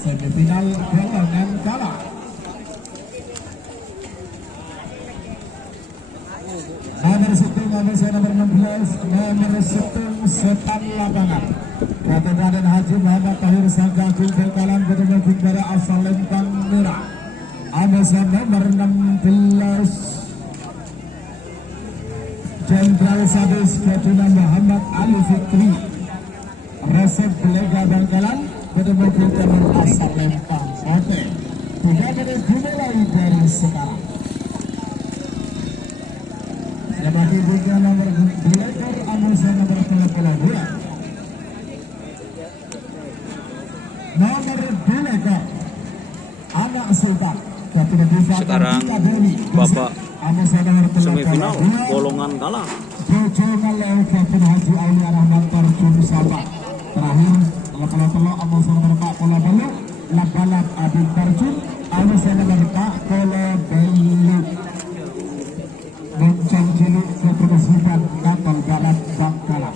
semifinal golongan kalah. Nomor 1 nomor 16 nomor 1 setan lapangan Kabupaten Haji Muhammad Tahir Sanggagung Bengkalan bertemu Bintara asal Lempang Merah. Amasa nomor 16 Jenderal Sadis Ketua Muhammad Ali Fikri Resep Belega Bengkalan bertemu Bintara asal Lempang Oke 3 menit dimulai dari sekarang. Bagi tiga nomor 2 ekor Amasa nomor 32 nomor 2 ekor Anak Sultan. Sekarang babak semifinal golongan kalah. Bojongan Leo Kapten Haji Aulia Rahman Tarjun Sabah. Terakhir telok Amasa nomor 40 Labalab Abid Tarjun Amasa nomor 40 Bonceng Cilik Ketersiban Kapal Barat Bangkalan.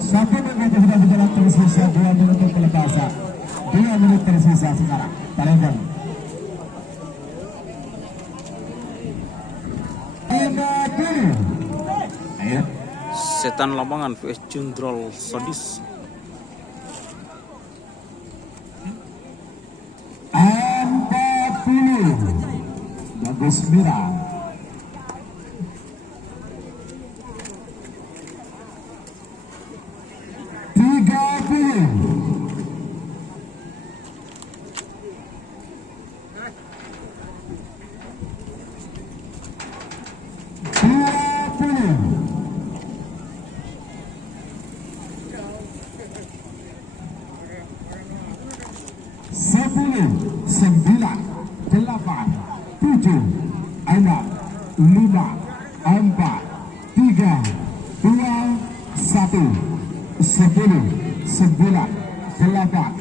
Satu menit sudah berjalan tersisa 2 menit untuk pelepasan. 2 menit tersisa sekarang. Talengan. Ayo. Setan lapangan vs Jenderal Sadis. 40 Bagus Mira. Sembilan, 8, 7, 6, 5, 4, 3, 2, 1, 10, 9, 8,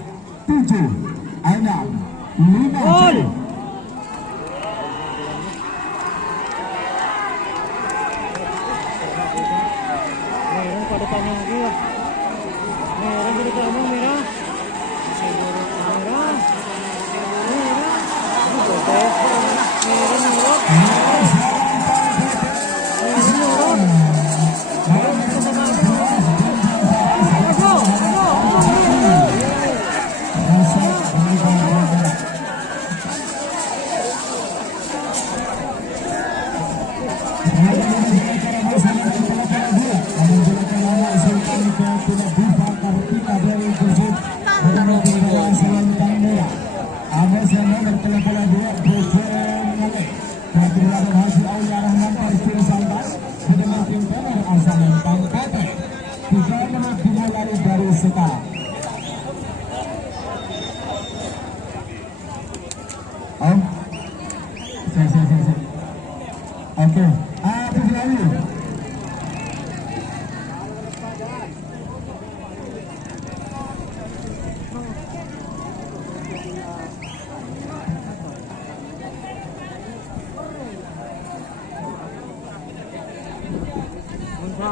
7, 6, 5, pada tanya lagi lah. Merah jadi kamu merah. Oke,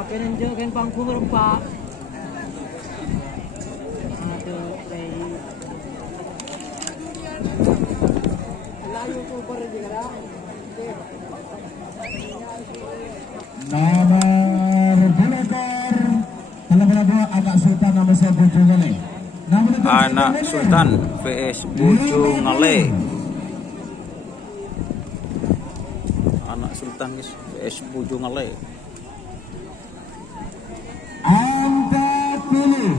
Penunjukan pangku berempat. Aduh, nomor Anak Sultan vs Bojongale. Anak Sultan vs Bojongale. Angkat pilih.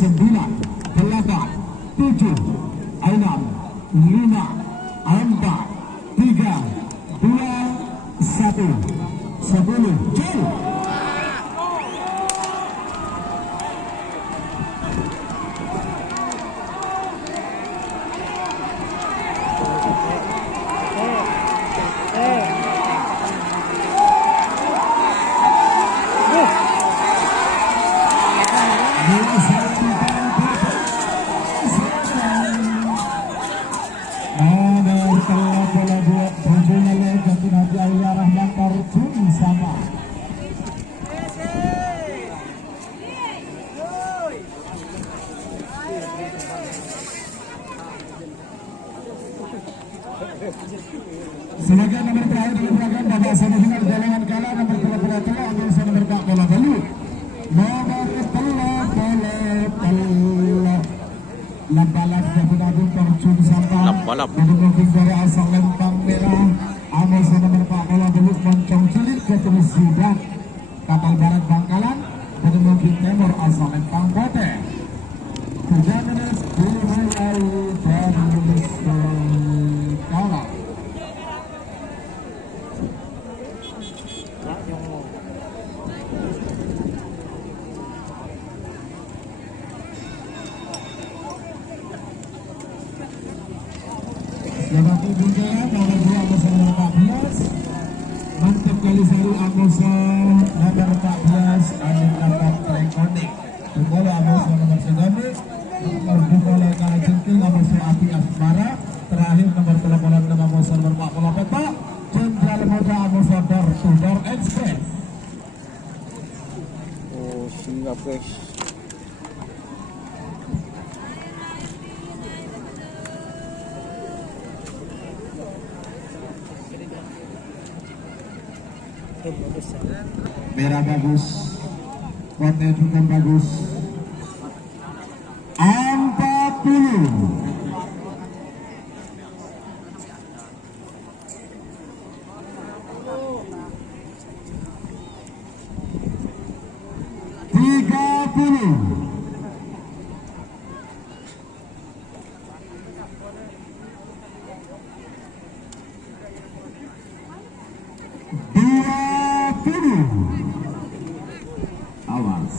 Sembilan, 8, 7, 6, 5, 4, 3, 2, 1, 10, jauh. Raden Haji Aulia Rahman Tarjun sama. Sebagai nomor terakhir di belakang babak semifinal golongan kalah nomor 33 ambil nomor 4 bola balu. Nomor 33 Lambalap Jatinabun Tarjun sama. Lambalap. Mungkin dari asal Lempang Merah ambil nomor 4 bola balu Moncong Cilik ke terus Sidak Kapal Barat Bangkalan mungkin Timur asal Lempang Bote. 3 menit dimulai dari kalah. Selamat Bunjaya nomor 2 Amosa nomor 14. Mantap Kalisari Amosa nomor 14 Amin dapat rekoning. Bola Amosa nomor 19. Nomor 2 bola Kala Jengking Amosa Api Asmara. Terakhir nomor 86 Amosa nomor 40 Peta. Jenderal Muda Amosa Door to Door Express. Oh, singgap guys. Merah bagus, warna hitam bagus. 40. Awas.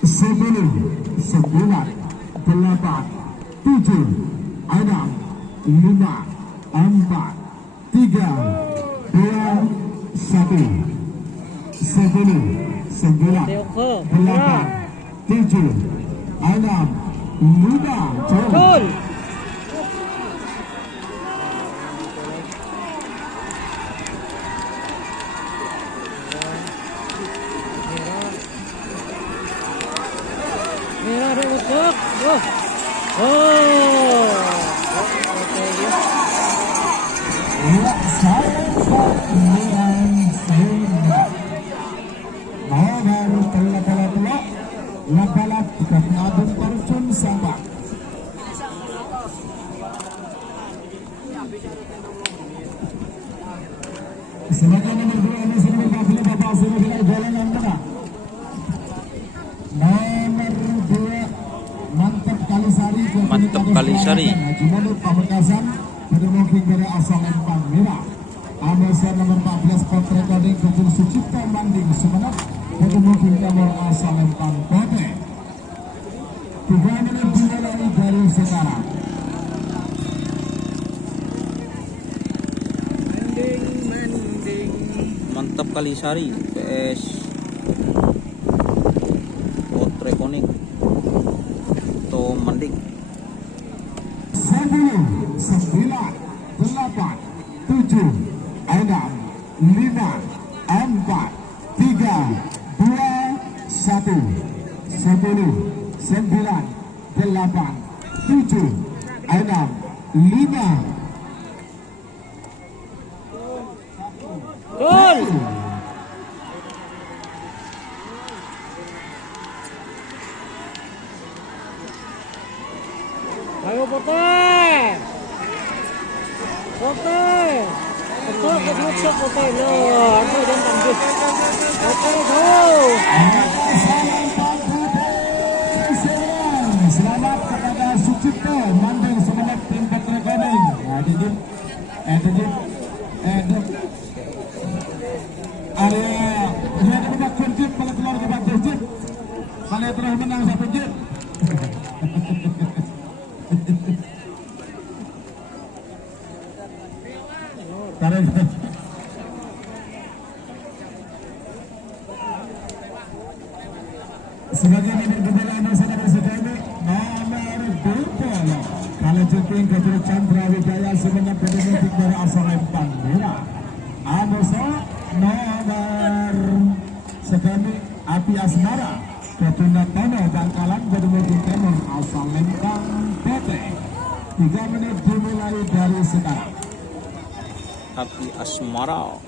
10, 9, 8, 7, 6, 5, 4, 3, 2, 1. 10, 9, 8, 7, 6, 5. Gol. Merah ada untuk. Oh. Lambalap Jatinabun Tarjun sama. Sebagai nomor 2 Amosa nomor 40 babak semifinal golongan tengah. Nomor 2 Mantap Kalisari. Mantap Kalisari. Haji Mulut Pamekasan Pedemungking dari asal Lempang Merah. Amosa nomor 14 Kontrak Koding Kecil Sucipto Manding Sumenep Pedemungking Timur asal Lempang Bote. 3 menit dimulai dari sekarang. Mantap Kalisari PS Potrekonik to Mandik. 10, 9, 8, 7, 6, 5, 4, 3, 2, 1. 10, 9, 8, 7, 6, 5. Gol. Ayo Pote. Pote. Betul, betul, Pote. Loh, aku jangan tangguh. Pote, go. Selamat kepada Sucipto Manding Sumenep tim Potrekoning. Area dia dapat kunjit pada keluarga Bang Jujit. Pada terus menang 1 jit. Sebagai nomor bola Amosa nomor 1 nomor 2 kalau Jeping Ketua Chandra dari asal Lempang Merah. Amoso nomor sekali Api Asmara Ketunda Tono Bangkalan Gedung Timur asal Lempang PT. 3 menit dimulai dari sekarang. Api Asmara.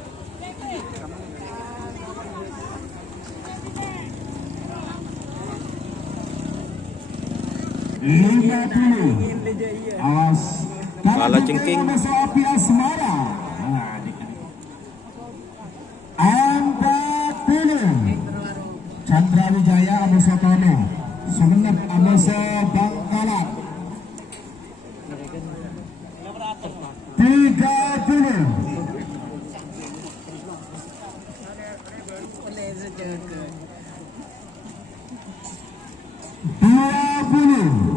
Lima puluh. Awas. Bala jengking. Api Asmara. 40. Chandra Wijaya Amoso Tono. Sumenep Amoso Bangkalan. 30. 20.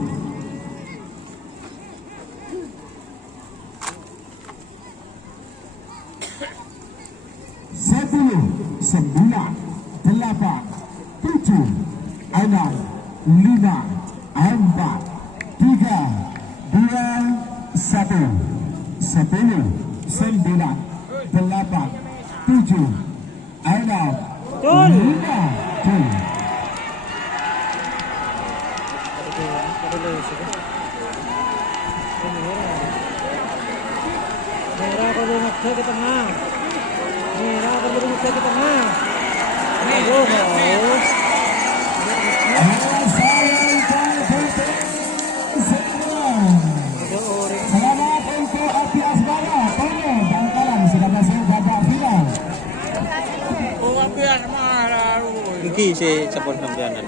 10, 9, 8, 7, 6, 5, 4, 3, 2, 1. 10, 9, 8, 7, 6, 5, tuh. Merah berbunga ke tengah. Merah berbunga ke tengah. Aduh, bagus. Selamat untuk Api Asmara Tono Bangkalan sudah masuk babak final. Iki si sepon sampeanan.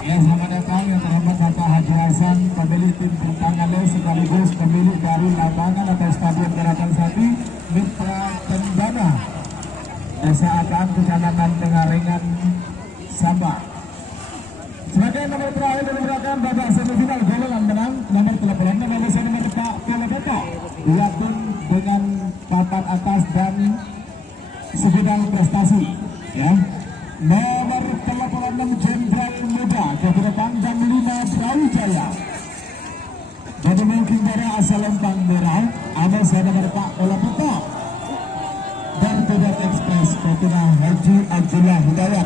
Ya, selamat datang yang terhormat Bapak Haji Hasan, pemilik tim Bintangale sekaligus pemilik dari lapangan atau Stadion Gerakan Sapi Mitra Tendana, Desa Ataan, Kecamatan Tengalengan, Sabah. Sebagai nomor terakhir dilakukan babak semifinal golongan menang nomor 86 nomor Pak Kolobeto, dia pun dengan papan atas dan sebidang prestasi, ya. Nomor 86 Jenderal Muda Ketua Pangdam 5 Brawijaya. Jadi mungkin dari asal Lempang Merah, ada saya nomor Pak Kolobeto dan Tidak Ekspres Ketua Haji Abdullah Hidayat.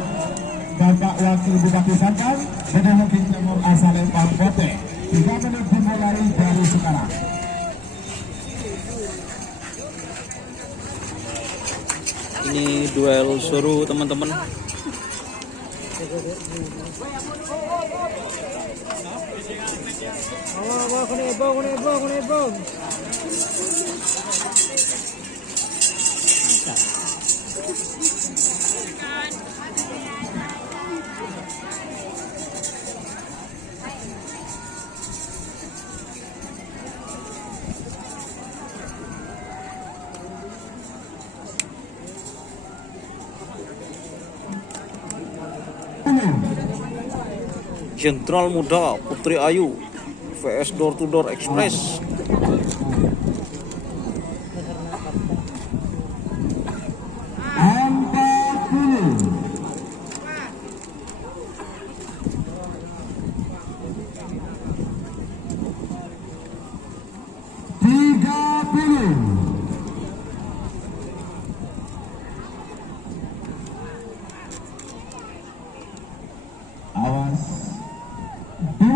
Bapak Wakil Bupati Sangkang, dan mungkin nomor asal Lempang Bote. 3 menit dimulai dari sekarang. Ini duel seru teman-teman. Kena ebong. Jenderal Muda Putri Ayu vs Door to Door Express. Awas 20.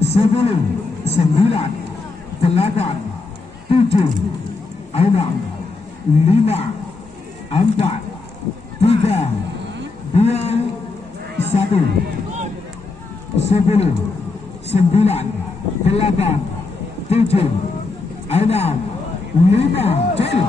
10, 9, 8, 7, 6, 5, 4, 3, 2, 1. 10, 9, 8, 7, 6, 5, cel.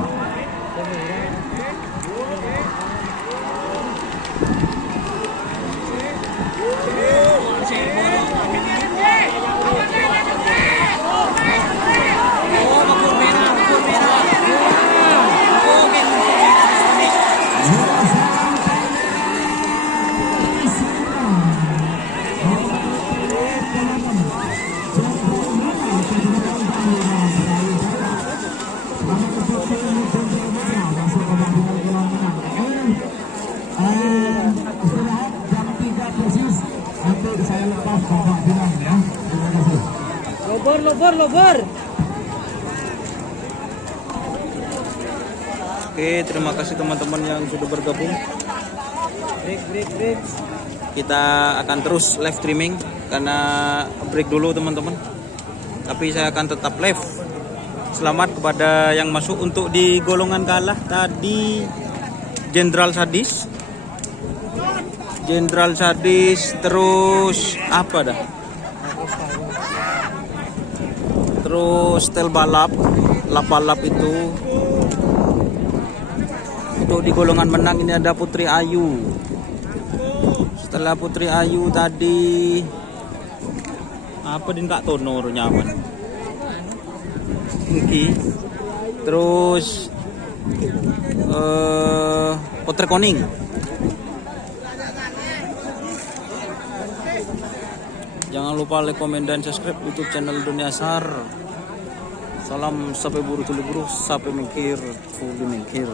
lover. Oke, terima kasih teman-teman yang sudah bergabung. Break. Kita akan terus live streaming karena break dulu teman-teman. Tapi saya akan tetap live. Selamat kepada yang masuk untuk di golongan kalah tadi Jenderal Sadis. Terus apa dah? Terus tel balap, lap itu. Untuk di golongan menang ini ada Putri Ayu. Setelah Putri Ayu tadi apa din Kak Tono nyaman. Oke. Terus Putri Koning. Jangan lupa like, komen, dan subscribe YouTube channel Dunia Sar. Salam sampai buru tulu buru, sampai mengkir, full mengkir.